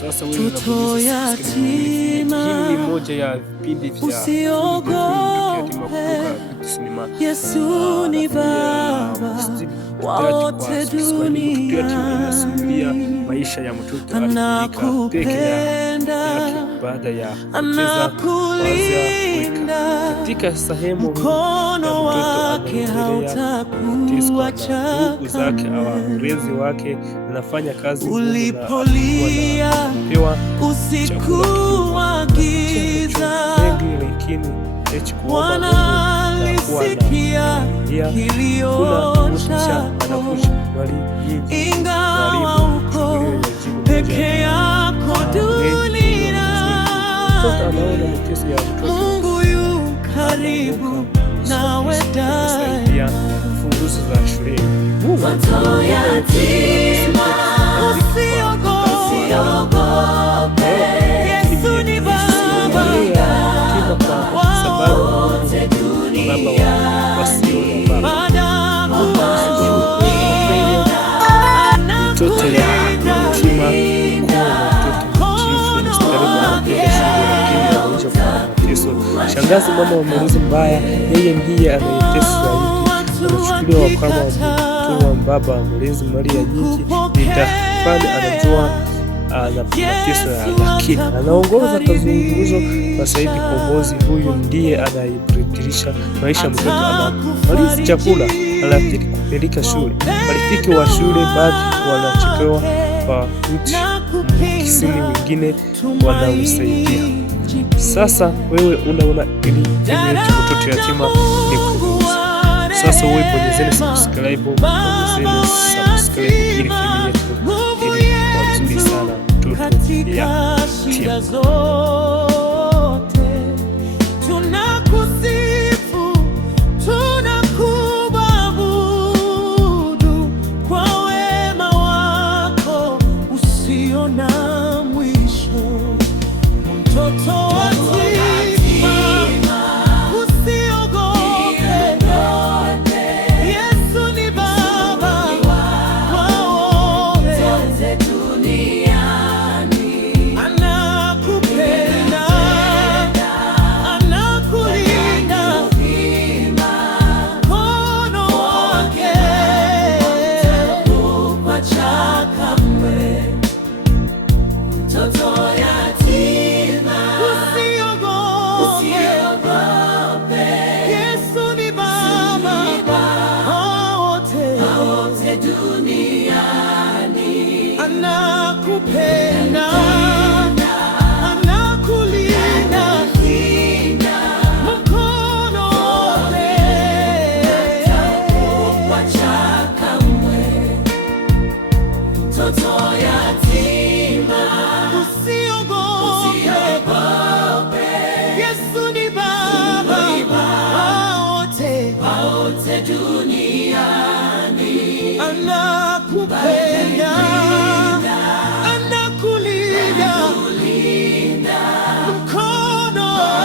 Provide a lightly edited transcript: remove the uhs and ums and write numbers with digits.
Sasa wewe unabonyeza hii ni moja ya vipindi vya sinema. Yesu ni Baba wote duniani, inasimulia maisha ya mtoto aliyeka peke yake baada ya anakulinda katika sehemu mkono wake hautakuacha ndugu zake au mlezi wake anafanya kazi ulipolia usiku wa giza. Bwana alisikia kilio chako, ingawa uko peke yako duniani, Mungu yu karibu nawe daima. Watoto yatima usiogope, Yesu ni Baba wote duniani. Shangazi mama wa mlezi mbaya, yeye ndiye anayetesa zaidi, anachukuliwa kama mtumwa wa baba wa mlezi Maria nyingi. Nitafanya anajua na mateso ya lakini anaongoza kazungumzo na Saidi Kombozi. Huyu ndiye anayebadilisha maisha mtoto, anamaliza chakula, anataka kupeleka shule. Marafiki wa shule baadhi wanachekewa kwa uti kisini, wengine wanamsaidia. Sasa wewe unaona ili mtoto yatima ni kugusa. Sasa wewe bonyezeni subscribe ili familia yetu ili kwa nzuri sana mtoto yatima.